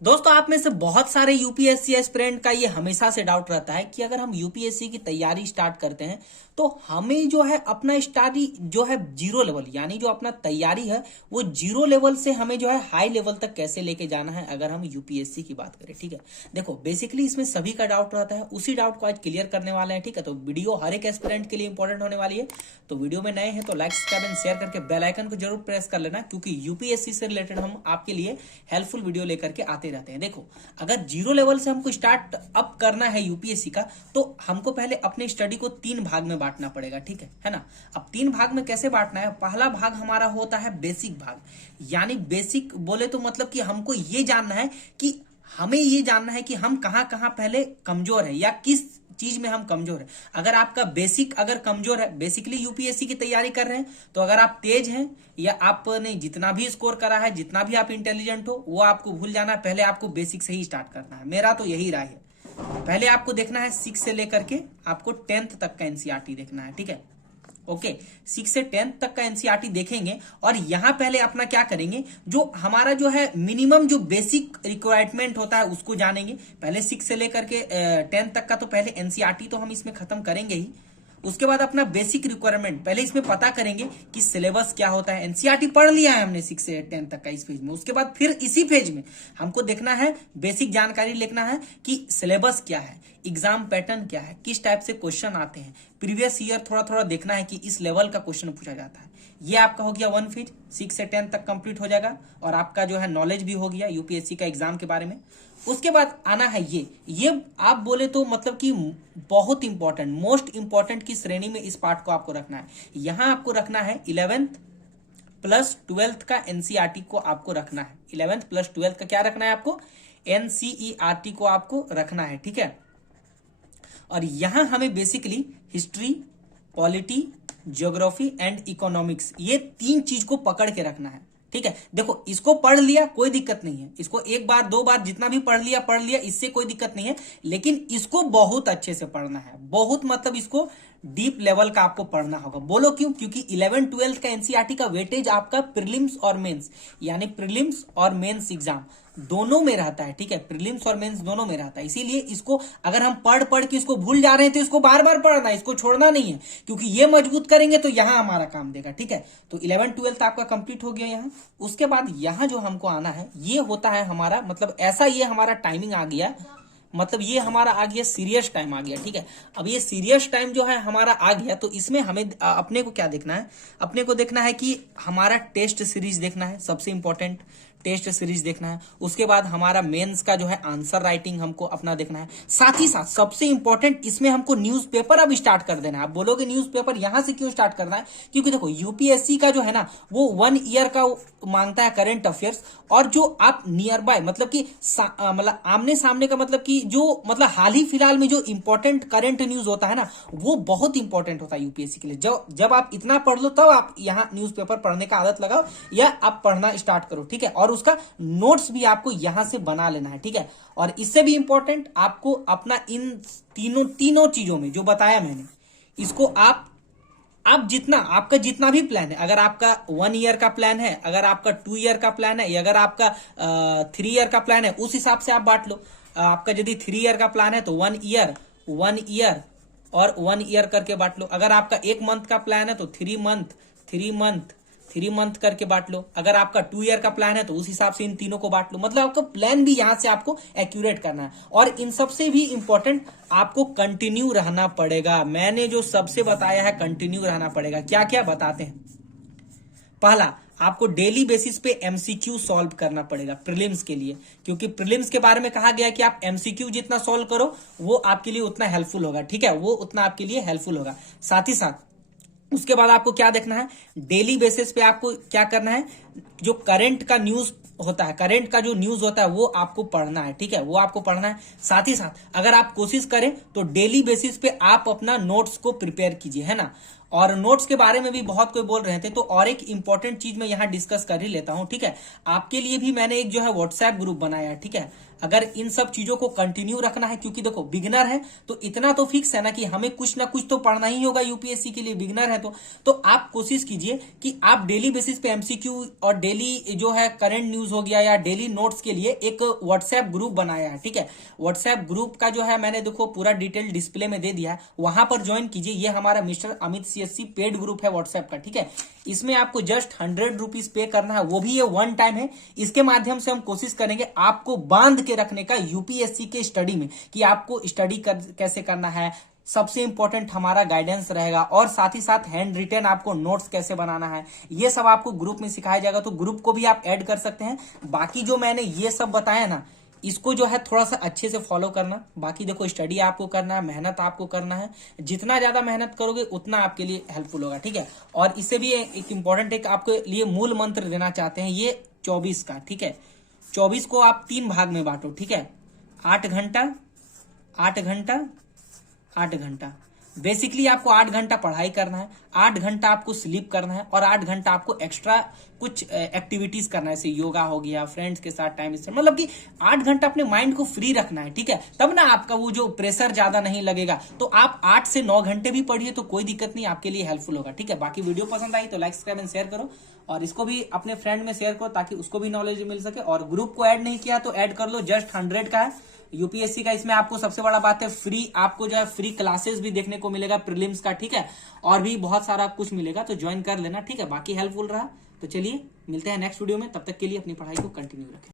दोस्तों, आप में से बहुत सारे यूपीएससी एस्पिरेंट का ये हमेशा से डाउट रहता है कि अगर हम यूपीएससी की तैयारी स्टार्ट करते हैं तो हमें जो है अपना स्टडी जो है जीरो लेवल, यानी जो अपना तैयारी है वो जीरो लेवल से हमें जो है हाई लेवल तक कैसे लेके जाना है अगर हम यूपीएससी की बात करें। ठीक है, देखो बेसिकली इसमें सभी का डाउट रहता है, उसी डाउट को आज क्लियर करने वाले हैं। ठीक है, तो वीडियो हर एक एस्पिरेंट के लिए इंपॉर्टेंट होने वाली है। तो वीडियो में नए हैं तो लाइक, सब्सक्राइब एंड शेयर करके बेल आइकन को जरूर प्रेस कर लेना, क्योंकि यूपीएससी से रिलेटेड हम आपके लिए हेल्पफुल वीडियो लेकर के आते रहते हैं। देखो, अगर जीरो लेवल से हमको स्टार्ट अप करना है यूपीएससी का, तो हमको पहले अपने स्टडी को 3 भाग में बांटना पड़ेगा। ठीक है ना। अब 3 भाग में कैसे बांटना है? पहला भाग हमारा होता है बेसिक भाग, यानी बेसिक बोले तो मतलब कि हमको ये जानना है कि हमें ये जानना है कि हम कहां कहां पहले कमजोर है या किस चीज में हम कमजोर है। अगर आपका बेसिक अगर कमजोर है, बेसिकली यूपीएससी की तैयारी कर रहे हैं, तो अगर आप तेज हैं या आपने जितना भी स्कोर करा है, जितना भी आप इंटेलिजेंट हो, वो आपको भूल जाना है। पहले आपको बेसिक से ही स्टार्ट करना है, मेरा तो यही राय है। पहले आपको देखना है 6 से लेकर के आपको 10th तक का एनसीईआरटी देखना है। ठीक है, ओके, 6 से 10th तक का एनसीईआरटी देखेंगे और यहां पहले अपना क्या करेंगे, जो हमारा जो है मिनिमम जो बेसिक रिक्वायरमेंट होता है उसको जानेंगे। पहले 6 से लेकर के 10th तक का तो पहले एनसीईआरटी तो हम इसमें खत्म करेंगे ही। उसके बाद अपना बेसिक रिक्वायरमेंट पहले इसमें पता करेंगे कि सिलेबस क्या होता है। एनसीईआरटी पढ़ लिया है हमने 6 से 10 तक का इस पेज में। उसके बाद फिर इसी पेज में हमको देखना है, बेसिक जानकारी लिखना है कि सिलेबस क्या है, एग्जाम पैटर्न क्या है, किस टाइप से क्वेश्चन आते हैं, प्रीवियस ईयर थोड़ा थोड़ा देखना है कि इस लेवल का क्वेश्चन पूछा जाता है। ये आपका हो गया 1 पेज, 6 से 10 तक कंप्लीट हो जाएगा और आपका जो है नॉलेज भी हो गया यूपीएससी का एग्जाम के बारे में। उसके बाद आना है ये आप बोले तो मतलब कि बहुत इंपॉर्टेंट, मोस्ट इंपॉर्टेंट की श्रेणी में इस पार्ट को आपको रखना है। यहां आपको रखना है 11th प्लस 12th का एनसीईआरटी को आपको रखना है। 11th प्लस 12th का क्या रखना है आपको? एनसीईआरटी को आपको रखना है। ठीक है, और यहां हमें basically history, polity, geography and economics, ये 3 चीज को पकड़ के रखना है। ठीक है, देखो इसको पढ़ लिया कोई दिक्कत नहीं है, इसको 1 बार 2 बार जितना भी पढ़ लिया इससे कोई दिक्कत नहीं है, लेकिन इसको बहुत अच्छे से पढ़ना है। बहुत मतलब इसको डीप लेवल का आपको पढ़ना होगा। बोलो क्यों? क्योंकि 11 12 का एनसीईआरटी का वेटेज आपका प्रीलिम्स और मेंस, यानी प्रीलिम्स और मेंस एग्जाम दोनों में रहता है। ठीक है, प्रीलिम्स और मेंस दोनों में रहता है। इसीलिए इसको अगर हम पढ़ पढ़ के इसको भूल जा रहे हैं तो इसको बार बार पढ़ना है, इसको छोड़ना नहीं है, क्योंकि ये मजबूत करेंगे तो यहां हमारा काम देगा। ठीक है, तो 11 12 आपका कंप्लीट हो गया यहां। उसके बाद यहां जो हमको आना है, ये होता है हमारा मतलब ऐसा, ये हमारा टाइमिंग आ गया, मतलब ये हमारा आ गया सीरियस टाइम आ गया। ठीक है, अब ये सीरियस टाइम जो है हमारा आ गया, तो इसमें हमें अपने को क्या देखना है? अपने को देखना है कि हमारा टेस्ट सीरीज देखना है, सबसे इंपॉर्टेंट टेस्ट सीरीज देखना है। उसके बाद हमारा मेंस का जो है आंसर राइटिंग हमको अपना देखना है। साथ ही साथ सबसे इंपॉर्टेंट इसमें हमको न्यूज़पेपर अब स्टार्ट कर देना है। आप बोलोगे न्यूज़पेपर यहां से क्यों स्टार्ट करना है? क्योंकि देखो यूपीएससी का जो है ना वो 1 ईयर का मांगता है करंट अफेयर्स, और जो आप नियर बाय मतलब कि मतलब आमने सामने का मतलब कि जो मतलब हाल ही फिलहाल में जो इंपॉर्टेंट करंट न्यूज होता है ना, वो बहुत इंपॉर्टेंट होता है यूपीएससी के लिए। जब आप इतना पढ़ लो तब आप यहाँ न्यूज़पेपर पढ़ने का आदत लगाओ या आप पढ़ना स्टार्ट करो। ठीक है, और उसका नोट्स भी आपको यहां से बना लेना है। ठीक है, और इससे भी इंपॉर्टेंट आपको अपना इन तीनों चीजों में जो बताया मैंने, इसको आप जितना आपका जितना भी प्लान है, अगर आपका 1 ईयर का प्लान है, अगर आपका 2 ईयर का प्लान है, या अगर आपका 3 ईयर का प्लान है, उस हिसाब से आप बांट लो। आपका यदि 3 ईयर का प्लान है तो 1 ईयर और 1 ईयर करके बांट लो। अगर आपका 1 मंथ का प्लान है तो 3 मंथ करके बांट लो। अगर आपका 2 ईयर का प्लान है तो उस हिसाब से इन तीनों को बांट लो। मतलब आपका प्लान भी यहां से आपको एक्यूरेट करना है। और इन सबसे भी इंपॉर्टेंट आपको कंटिन्यू रहना पड़ेगा। मैंने जो सबसे बताया है कंटिन्यू रहना पड़ेगा। क्या क्या बताते हैं? पहला, आपको डेली बेसिस पे एमसीक्यू सॉल्व करना पड़ेगा प्रीलिम्स के लिए, क्योंकि प्रीलिम्स के बारे में कहा गया कि आप एमसीक्यू जितना सॉल्व करो वो आपके लिए उतना हेल्पफुल होगा। ठीक है, वो उतना आपके लिए हेल्पफुल होगा। साथ ही साथ उसके बाद आपको क्या देखना है, डेली बेसिस पे आपको क्या करना है, जो करंट का न्यूज होता है, करंट का जो न्यूज होता है वो आपको पढ़ना है। ठीक है, वो आपको पढ़ना है। साथ ही साथ अगर आप कोशिश करें तो डेली बेसिस पे आप अपना नोट्स को प्रिपेयर कीजिए, है ना। और नोट्स के बारे में भी बहुत कोई बोल रहे थे, तो और एक इंपॉर्टेंट चीज मैं यहाँ डिस्कस कर ही लेता हूँ, ठीक है। आपके लिए भी मैंने एक जो है व्हाट्सएप ग्रुप बनाया है, ठीक है। अगर इन सब चीजों को कंटिन्यू रखना है, क्योंकि देखो बिगिनर है तो इतना तो फिक्स है ना कि हमें कुछ ना कुछ तो पढ़ना ही होगा यूपीएससी के लिए, बिगिनर है तो आप कोशिश कीजिए कि आप डेली बेसिस पे एमसीक्यू और डेली जो है करंट न्यूज हो गया या डेली नोट्स के लिए एक व्हाट्सएप ग्रुप बनाया है, ठीक है। व्हाट्सएप ग्रुप का जो है मैंने देखो पूरा डिटेल डिस्प्ले में दे दिया है, वहां पर ज्वाइन कीजिए। ये हमारा mister Amit CSC paid group है व्हाट्सएप का, ठीक है। इसमें आपको जस्ट 100 रुपीज पे करना है, वो भी ये वन टाइम है। इसके माध्यम से हम कोशिश करेंगे आपको बांध के रखने का यूपीएससी के स्टडी में, कि आपको स्टडी कैसे करना है, सबसे इंपॉर्टेंट हमारा गाइडेंस रहेगा, और साथ ही साथ हैंड रिटन आपको नोट्स कैसे बनाना है, ये सब आपको ग्रुप में सिखाया जाएगा। तो ग्रुप को भी आप ऐड कर सकते हैं। बाकी जो मैंने ये सब बताया ना, इसको जो है थोड़ा सा अच्छे से फॉलो करना। बाकी देखो स्टडी आपको करना है, मेहनत आपको करना है, जितना ज्यादा मेहनत करोगे उतना आपके लिए हेल्पफुल होगा, ठीक है। और इससे भी एक इंपॉर्टेंट एक आपके लिए मूल मंत्र देना चाहते हैं, ये 24 का, ठीक है। 24 को आप 3 भाग में बांटो, ठीक है। 8 घंटा 8 घंटा 8 घंटा, बेसिकली आपको 8 घंटा पढ़ाई करना है, 8 घंटा आपको स्लीप करना है, और 8 घंटा आपको एक्स्ट्रा कुछ एक्टिविटीज करना है, जैसे योगा हो गया, फ्रेंड्स के साथ टाइम स्पेंड, मतलब कि 8 घंटा अपने माइंड को फ्री रखना है, ठीक है। तब ना आपका वो जो प्रेशर ज्यादा नहीं लगेगा। तो आप 8 से 9 घंटे भी पढ़िए तो कोई दिक्कत नहीं, आपके लिए हेल्पफुल होगा, ठीक है। बाकी वीडियो पसंद आई तो लाइक सब्सक्राइब एंड शेयर करो, और इसको भी अपने फ्रेंड में शेयर करो ताकि उसको भी नॉलेज मिल सके। और ग्रुप को ऐड नहीं किया तो ऐड कर लो, जस्ट 100 का है यूपीएससी का। इसमें आपको सबसे बड़ा बात है फ्री, आपको जो है फ्री क्लासेस भी देखने को मिलेगा प्रीलिम्स का, ठीक है। और भी बहुत सारा कुछ मिलेगा, तो ज्वाइन कर लेना, ठीक है। बाकी हेल्पफुल रहा तो चलिए मिलते हैं नेक्स्ट वीडियो में, तब तक के लिए अपनी पढ़ाई को कंटिन्यू रखें।